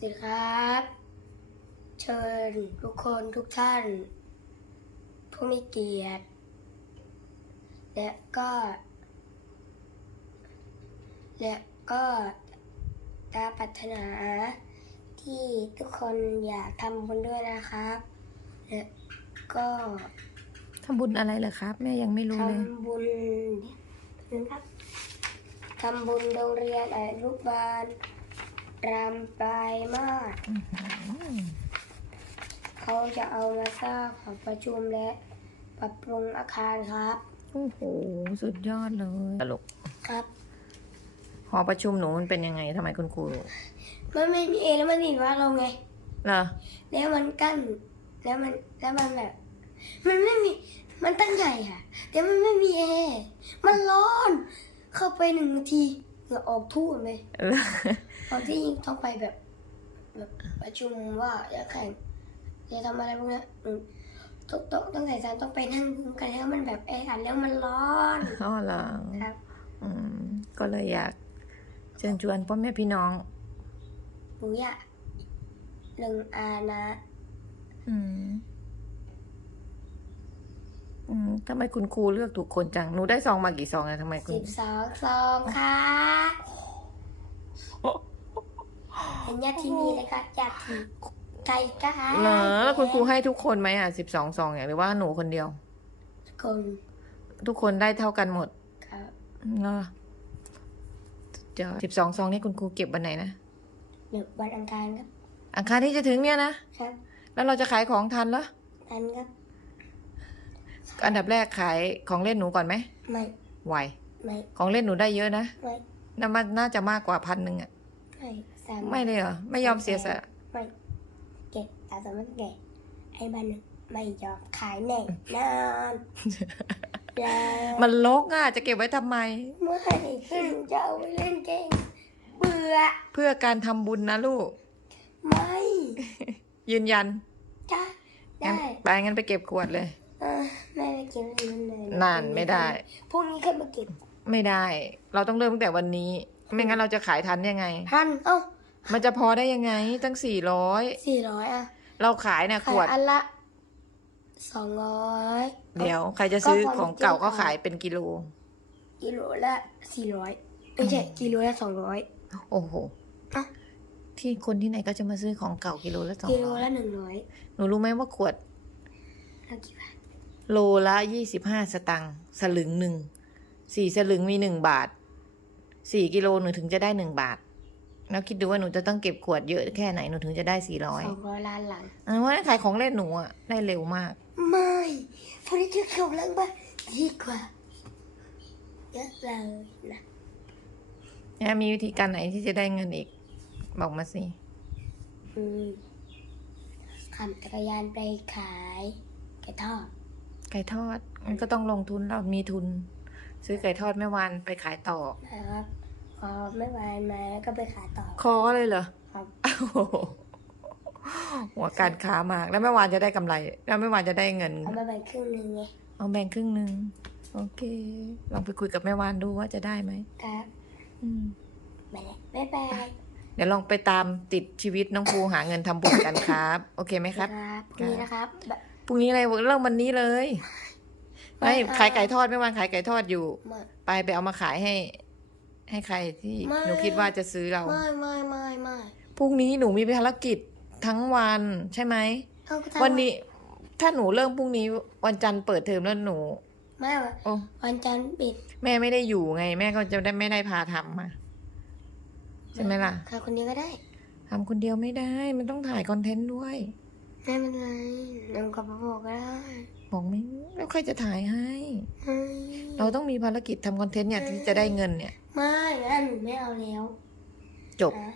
สวัสดีครับ เชิญทุกคนทุกท่าน ผู้มีเกียรติ และก็ และก็ตามปรารถนาที่ทุกคนอยากทำบุญด้วยนะครับ และก็ทำบุญอะไรเหรอครับ แม่ยังไม่รู้เลย ทำบุญนะครับทำบุญโรงเรียนอนุบาล รำปลายมาศเขาจะเอามาสร้างหอประชุมและ ปรับปรุงอาคารครับ โอ้โห สุดยอดเลยตลกครับ หอประชุมหนูมันเป็นยังไงทำไมคุณครูมันไม่มีเอแล้วมันติดว่าเราไง เหรอ แล้วมันกั้น แล้วมันแล้วมันแบบ มันไม่มี มันตั้งใหญ่ค่ะ แต่มันไม่มีแอร์มันร้อน เข้าไปหนึ่งนาที เหงื่อออกทุ่มเลยเออตอนที่ต้องไปแบบแบบประชุมว่าจะแข่งจะทำอะไรพวกเนี้ยอืมต้องต้องต้องใส่ใจต้องไปนั่งดูกันแล้วมันแบบแออัดแล้วมันร้อนอ๋อเหรอครับอืมก็เลยอยากเชิญชวนพ่อแม่พี่น้องหนูอยากหนึ่งอานะ อืม อืมทำไมคุณครูเลือกถูกคนจัง หนูได้ซองมากี่ซองอะทำไมคุณ สิบสองสองค่ะเห็นญาติที่นี่เลยค่ะญาติที่ใจกล้าเหรอแล้วคุณครูให้ทุกคนไหมอะสิบสองซองเนี่ยหรือว่าหนูคนเดียวคนทุกคนได้เท่ากันหมดครับเหรอจะสิบสองซองนี่คุณครูเก็บวันไหนนะหนึ่งวันอังคารครับ อังคารที่จะถึงเนี่ยนะ ครับ แล้วเราจะขายของทันเหรออันครับ อันดับแรกขายของเล่นหนูก่อนไหมไม่ไหวไม่ของเล่นหนูได้เยอะนะไม่น่ามันน่าจะมากกว่าพันหนึ่งอะไม่สามไม่เลยเหรอไม่ยอมเสียสละไม่เก็บแต่สมัครเก็บไอ้บ้านหนึ่งไม่ยอมขายแน่นอนแล้วมันลกอะจะเก็บไว้ทำไมเมื่อไหร่ขึ้นจะเอาไปเล่นเกมเบื่อเพื่อการทำบุญนะลูก ไม่ ยืนยัน จ้างั้นได้ไปงั้นไปเก็บขวดเลยเออแม่ไปเก็บเงินเลยนานไม่ได้ พรุ่งนี้ค่อยมาเก็บไม่ได้ เราต้องเริ่มตั้งแต่วันนี้ ไม่งั้นเราจะขายทันยังไงทันเอ้ามันจะพอได้ยังไงตั้งสี่ร้อยสี่ร้อยอะเราขายเนี่ยขขายวด อันละสองร้อยเดี๋ยวใครจะซื้อก็พอของเก่าจริงๆก็ขายเป็นกิโล กิโลละสี่ร้อยไม่ใช่กิโลละสองร้อย โอ้โหเอ้า ที่คนที่ไหนก็จะมาซื้อของเก่ากิโลละสองกิโลร้อยละหนึ่งร้อยหนูรู้ไหมว่าขวด แล้วกี่บาท โลละยี่สิบห้าสตังค์สลึงหนึ่งสี่สลึงมีหนึ่งบาทสี่กิโลหนูถึงจะได้หนึ่งบาทแล้วคิดดูว่าหนูจะต้องเก็บขวดเยอะแค่ไหนหนูถึงจะได้สี่ร้อยสองร้อยล้านหลังเพราะฉะนั้นขายของเล่นหนูอะได้เร็วมาก ไม่พอนี้จะเก็บหลังบ้านดีกว่าเยอะเลยนะนะมีวิธีการไหนที่จะได้เงินอีก บอกมาสิอืมขับจักรยานไปขายไก่ทอด ไก่ทอด มันก็ต้องลงทุนเรามีทุน ซื้อไก่ทอดแม่วานไปขายต่อนะครับพอไม่วานมาแล้วก็ไปขายต่อ คอเลยเหรอครับโอ้โหหัวการค้ามากแล้วแม่วานจะได้กำไร แล้วแม่วานจะได้เงินเอามาแบ่งครึ่งหนึ่งไงเอาแบ่งครึ่งหนึ่งโอเค ลองไปคุยกับแม่วานดูว่าจะได้ไหมครับ อืมไปเลยบ๊ายบายเดี๋ยวลองไปตามติดชีวิตน้องภูหาเงินทำบุญกันครับ โอเคไหมครับ ครับพรุ่งนี้นะครับแบบ พรุ่งนี้อะไรเริ่มวันนี้เลยไปไม่เอา ขายไก่ทอดแม่วานขายไก่ทอดอยู่ ไม่ ไปไปเอามาขายให้ ให้ใครที่ไม่ หนูคิดว่าจะซื้อเราไม่ไม่ไม่ไม่พรุ่งนี้หนูมีภารกิจทั้งวันใช่ไหมเอาก็ทำวันนี้ ถ้าหนูเริ่มพรุ่งนี้วันจันทร์เปิดเทอมแล้วหนู ไม่วะโอ้วันจันทร์ปิดแม่ไม่ได้อยู่ไง แม่ก็จะได้ไม่ได้พาทำมาใช่ไหมล่ะ ขายคนเดียวก็ได้ทำคนเดียวไม่ได้ มันต้องถ่ายคอนเทนต์ด้วย ไม่เป็นไรนำกับพ่อบอกก็ได้บอกไม่แล้วใครจะถ่ายให้ ไม่เราต้องมีภารกิจทำคอนเทนต์เนี่ยที่จะได้เงินเนี่ย ไม่งั้นหนูไม่เอาแล้ว จบนะ